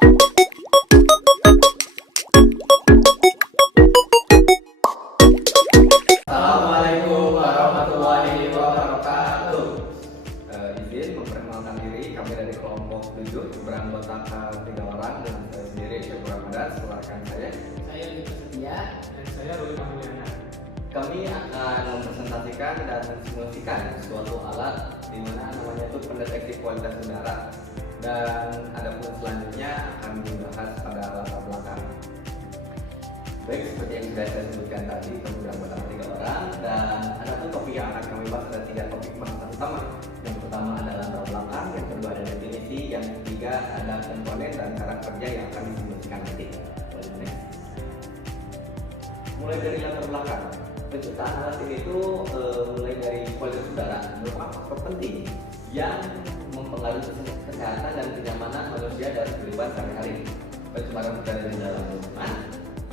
Assalamualaikum warahmatullahi wabarakatuh. Izin memperkenalkan diri, kami dari kelompok 7 beranggotakan 3 orang dengan saya sendiri, Syukur Ramadan, setelah rekan saya Yudi Setia, dan saya Ruli Mahmuliana. Kami akan mempresentasikan dan mensimulasikan suatu alat di mana namanya itu pendeteksi kualitas udara, dan adapun selanjutnya akan dibahas pada latar belakang. Baik, seperti yang sudah saya sebutkan tadi, kami beranggotakan 3 orang dan ada pun topik yang akan kami bahas, ada 3 topik bahasan utama. Yang pertama adalah latar belakang, yang kedua ada definisi, yang ketiga ada komponen dan cara kerja yang akan disimulasikan nanti. Mulai dari latar belakang, penciptaan alat ini itu mulai dari kualitas udara merupakan faktor penting yang mempengaruhi kesehatan dan kenyamanan manusia dalam kehidupan sehari-hari. Pencemaran udara di dalam ruangan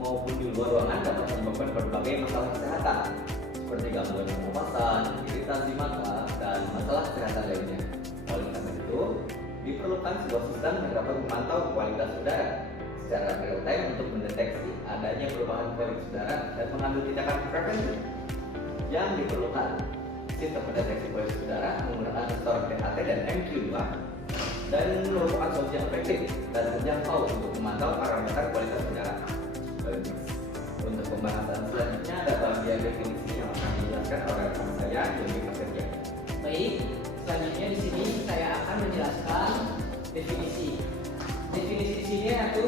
maupun di luar ruangan dapat menyebabkan berbagai masalah kesehatan seperti gangguan pernapasan, iritasi mata, dan masalah kesehatan lainnya. Oleh karena itu, diperlukan sebuah sistem yang dapat memantau kualitas udara secara real time untuk mendeteksi adanya perubahan kualitas udara dan mengambil tindakan preventif yang diperlukan. Sistem pendeteksi kualitas udara menggunakan sensor THT dan MQ2 dan merupakan solusi yang efektif dan menjangkau untuk memantau parameter kualitas udara. Untuk pembahasan selanjutnya ada bagian definisi yang akan dijelaskan oleh rekan saya, Yudi Setia. Baik, selanjutnya di sini saya akan menjelaskan definisi. Definisi di sini yaitu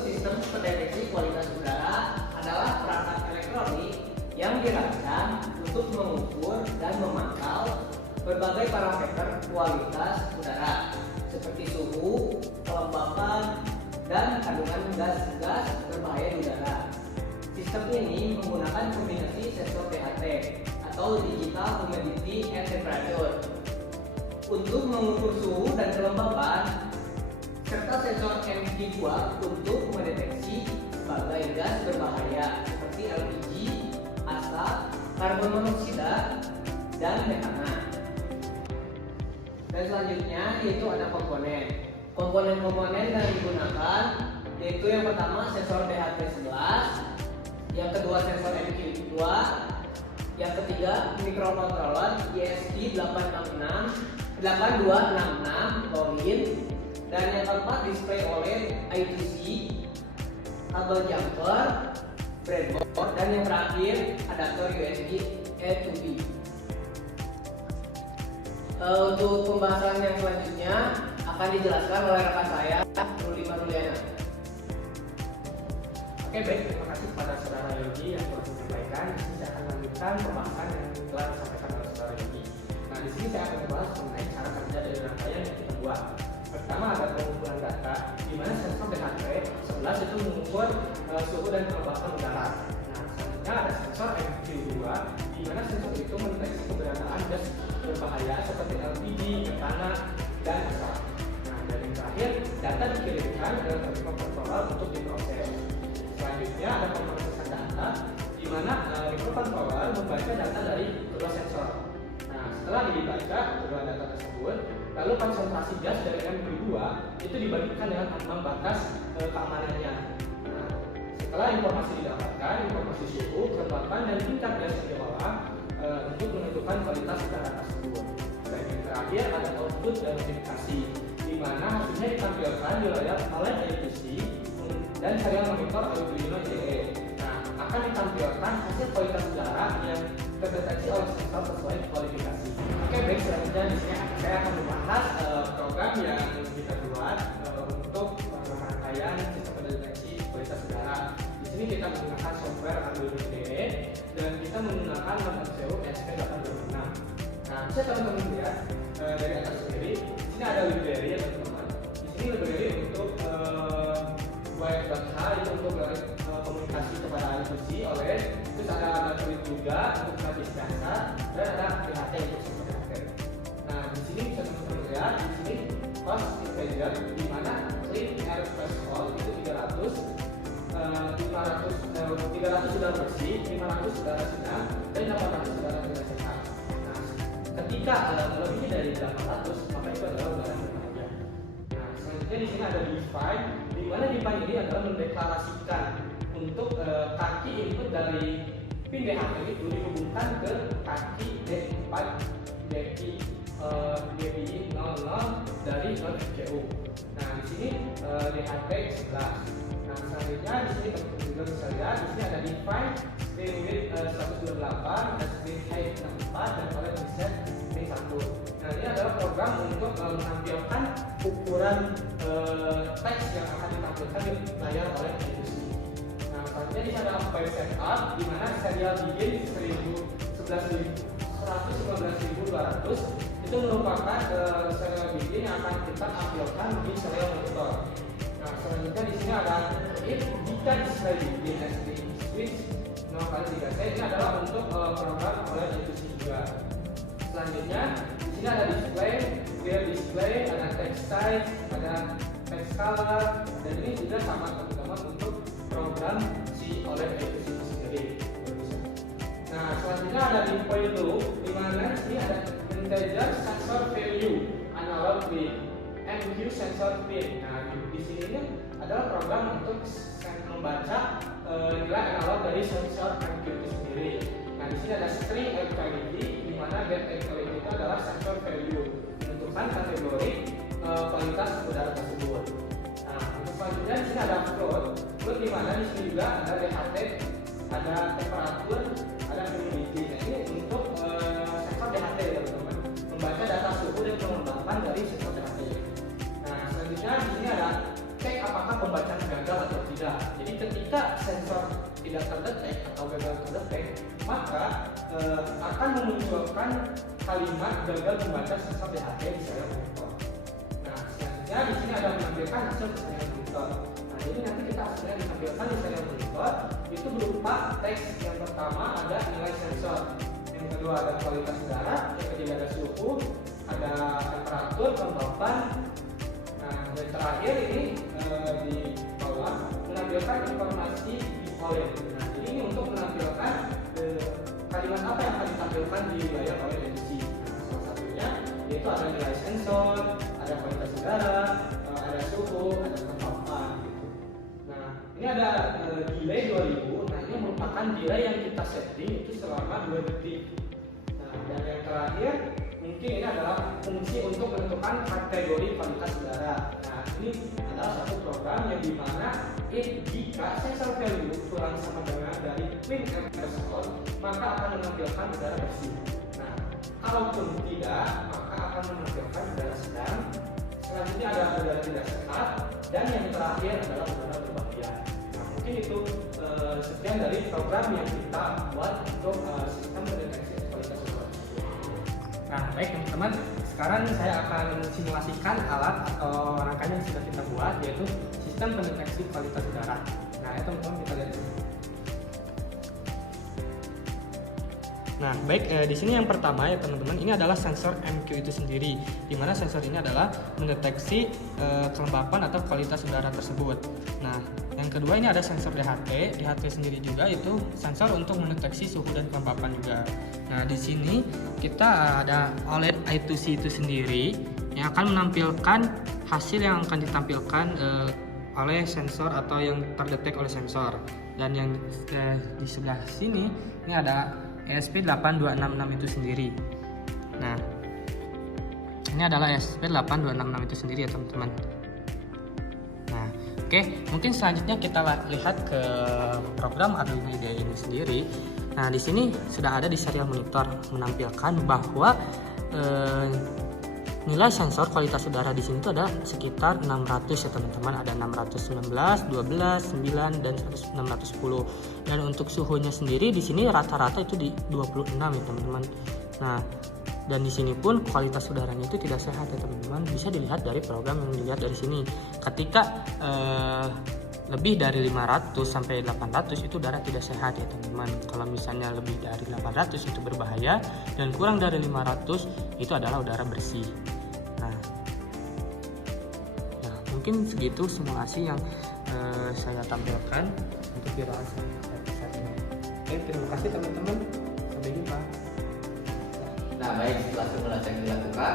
sistem pendeteksi kualitas udara adalah perangkat elektronik yang dirancang untuk mengukur dan memantau berbagai parameter kualitas udara seperti suhu, kelembapan, dan kandungan gas-gas berbahaya di udara. Sistem ini menggunakan kombinasi sensor THT atau Digital Humidity and Temperature untuk mengukur suhu dan kelembapan, serta sensor MQ2 untuk mendeteksi sebagai gas berbahaya seperti LPG, asap, karbon monoksida, dan metana. Dan selanjutnya yaitu ada komponen. Komponen-komponen yang digunakan yaitu yang pertama sensor DHT11, yang kedua sensor MQ2, yang ketiga microcontroller ESP8266 Login, dan yang keempat display OLED I2C, kabel jumper, breadboard, dan yang terakhir adaptor USB A to B. Untuk pembahasan yang selanjutnya akan dijelaskan oleh rekan saya, Ruli Mahmuliana. Oke, baik, terima kasih kepada saudara Yogi yang telah menyampaikan. Saya akan melanjutkan pembahasan yang telah disampaikan oleh saudara Yogi. Nah, di sini saya akan membahas mengenai cara kerja dari rangkaian yang kita buat. Pertama ada pengumpulan data, di mana sensor DHT11 itu mengukur suhu dan kelembapan udara. Nah, selanjutnya ada sensor MQ2, di mana sensor itu mendeteksi keberadaan gas berbahaya seperti LPG, metana, dan asap. Nah, dan yang terakhir, data dikirimkan ke microcontroller untuk diproses. Selanjutnya ada pemrosesan data, di mana microcontroller membaca data dari kedua sensor. Nah, setelah dibaca kedua data tersebut, lalu konsentrasi gas dari MQ2 itu dibagikan dengan ambang batas keamanannya. Nah, setelah informasi didapatkan, informasi suhu, kelembapan, dan tingkat gas yang diolah untuk menentukan kualitas udara tersebut. Dan yang terakhir ada output dan notifikasi, di mana hasilnya ditampilkan di layar oleh I2C dan serial monitor Arduino IDE. Nah, akan ditampilkan hasil kualitas udara yang terdeteksi oleh sensor sesuai kualifikasi. Oke, baik, selanjutnya di sini saya akan membahas program yang kita buat untuk rangkaian sistem pendeteksi kualitas udara. Di sini kita menggunakan software Arduino IDE dan kita menggunakan MCU SP826. Nah, bisa teman-teman lihat dari atas sendiri. Di sini ada library ya teman-teman. Di sini library untuk WF.H itu untuk komunikasi kepada I2C oleh, terus ada baterai juga untuk transisi dasar, dan ada PHT untuk sistem PHT. Nah, di sini bisa teman-teman lihat di sini cost integer, di mana clean air threshold itu 300 sudah bersih, 500 sudah sedang, dan 800 sudah tidak sehat. Nah, ketika lebih dari 800 maka itu adalah udara berbahaya. Nah, selanjutnya di sini ada define, di mana define ini adalah mendeklarasikan untuk kaki input dari pin DHT itu dihubungkan ke kaki D4 DPI 00 dari non-FCU. Nah, di sini DHT 11. Nah, selanjutnya di sini teman-teman juga bisa lihat di sini ada define screen width 128, ada screen height 64 dan color preset screen 1. Nah, ini adalah program untuk menampilkan ukuran teks yang akan ditampilkan di layar OLED I2C. Nah, selanjutnya di sini ada file setup di mana serial begin 119.200 itu merupakan serial begin yang akan kita tampilkan di serial monitor. Nah, selanjutnya di sini ada if jika display begin SD switch 0x3C ini adalah untuk program OLED I2C juga. Selanjutnya di sini ada display, clear display, ada text size, ada text color, dan ini juga sama teman-teman untuk program si OLED I2C sendiri. Nah, selanjutnya ada di point loop, di mana ini ada integer sensor value analog with MQ sensor pin. Nah, di sini ini adalah program untuk membaca nilai analog dari sensor MQ itu sendiri. Nah, di sini ada string actuality, di mana get actuality itu adalah sensor value menentukan kategori kualitas udara tersebut. Nah, untuk selanjutnya di sini ada float, di mana di sini juga ada DHT, ada temperatur, ada humidity. Nah, ini untuk sensor DHT ya teman-teman, membaca data suhu dan kelembapan dari sensor DHT. Nah, selanjutnya di sini ada cek apakah pembacaan gagal atau tidak. Jadi ketika sensor tidak terdetek atau gagal terdetek, maka akan memunculkan kalimat gagal membaca sensor DHT di serial monitor. Nah, selanjutnya di sini ada menampilkan hasil serial monitor. Nah, jadi nanti kita hasilnya ditampilkan di serial monitor itu berupa teks. Yang pertama ada nilai sensor, yang kedua ada kualitas udara, yang ketiga ada suhu, ada temperatur, kelembapan. Nah, dan terakhir ini di bawah menampilkan informasi di OLED. Nah, jadi ini untuk menampilkan kalimat apa yang akan ditampilkan di layar OLED I2C. Nah, salah satunya yaitu ada nilai sensor, ada kualitas udara, ada suhu, ada kelembapan. Gitu. Nah, ini ada delay 2000. Nah, ini merupakan delay yang kita setting itu selama 2 detik. Nah, dan yang terakhir mungkin ini adalah fungsi untuk menentukan kategori kualitas udara. Nah, ini adalah satu program yang dimana jika sensor value kurang sama dengan dari WinM tersebut, maka akan menampilkan udara bersih. Nah, kalaupun tidak, maka akan menampilkan udara sedang. Selanjutnya ada udara tidak sehat, dan yang terakhir adalah udara berbahaya. Nah, mungkin itu sekian dari program yang kita buat untuk sistem pendeteksi kualitas udara. Nah, baik teman-teman, sekarang saya akan simulasikan alat atau rangkaian yang sudah kita buat, yaitu sistem pendeteksi kualitas udara. Nah, ya teman-teman, kita lihat di sini. Nah, baik, di sini yang pertama ya teman-teman, ini adalah sensor MQ itu sendiri, di mana sensor ini adalah mendeteksi kelembapan atau kualitas udara tersebut. Nah, yang kedua ini ada sensor DHT. DHT sendiri juga itu sensor untuk mendeteksi suhu dan kelembapan juga. Nah, di sini kita ada OLED I2C itu sendiri yang akan menampilkan hasil yang akan ditampilkan oleh sensor atau yang terdetek oleh sensor. Dan yang di sebelah sini ini ada ESP8266 itu sendiri. Nah, ini adalah ESP8266 itu sendiri ya teman-teman. Nah, oke, mungkin selanjutnya kita lihat ke program Arduino IDE ini sendiri. Nah, di sini sudah ada di serial monitor menampilkan bahwa nilai sensor kualitas udara di sini itu ada sekitar 600 ya teman-teman. Ada 619, 12, 9 dan 610. Dan untuk suhunya sendiri di sini rata-rata itu di 26 ya teman-teman. Nah, dan di sini pun kualitas udaranya itu tidak sehat ya teman-teman. Bisa dilihat dari program yang dilihat dari sini. Ketika lebih dari 500 sampai 800 itu udara tidak sehat ya teman-teman. Kalau misalnya lebih dari 800 itu berbahaya, dan kurang dari 500 itu adalah udara bersih. Nah, mungkin segitu simulasi yang saya tampilkan untuk virtual saat ini. Oke, terima kasih teman-teman. Sampai jumpa. Nah, baik, setelah simulasi yang dilakukan,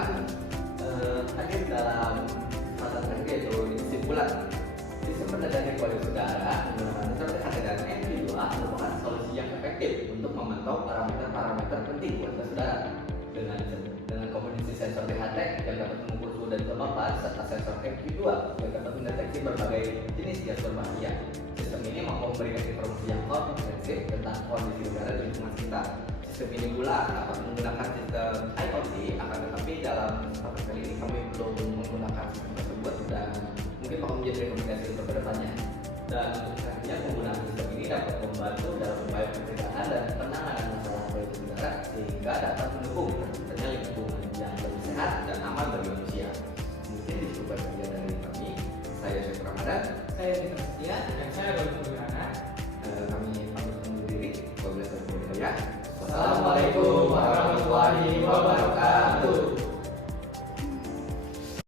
hadir dalam satu pembahasan terakhir yaitu kesimpulan. Sistem pendeteksi kualitas udara menggunakan sensor THT dan FQ2 merupakan solusi yang efektif untuk memantau parameter-parameter penting kualitas udara. Dengan kombinasi sensor THT yang dapat mengukur suhu dan kelembapan serta sensor FQ2 yang dapat mendeteksi berbagai jenis gas berbahaya. Sistem ini mampu memberikan informasi yang komprehensif tentang kondisi udara di lingkungan sekitar. Sistem ini pula dapat menggunakan sistem IoT, akan tetapi dalam kesempatan kali ini kami belum menggunakan sistem tersebut dan mungkin akan menjadi rekomendasi untuk kedepannya. Dan selanjutnya penggunaan sistem ini dapat membantu dalam upaya pencegahan dan penanganan masalah kualitas udara sehingga dapat mendukung terciptanya lingkungan yang lebih sehat dan aman bagi manusia. Mungkin cukup bagian dari kami. Saya Syekh Ramadan. Saya Fitra Setia. Dan saya Doni Pulgana. Kami pamit undur diri. Wabillahi taufiq wal hidayah.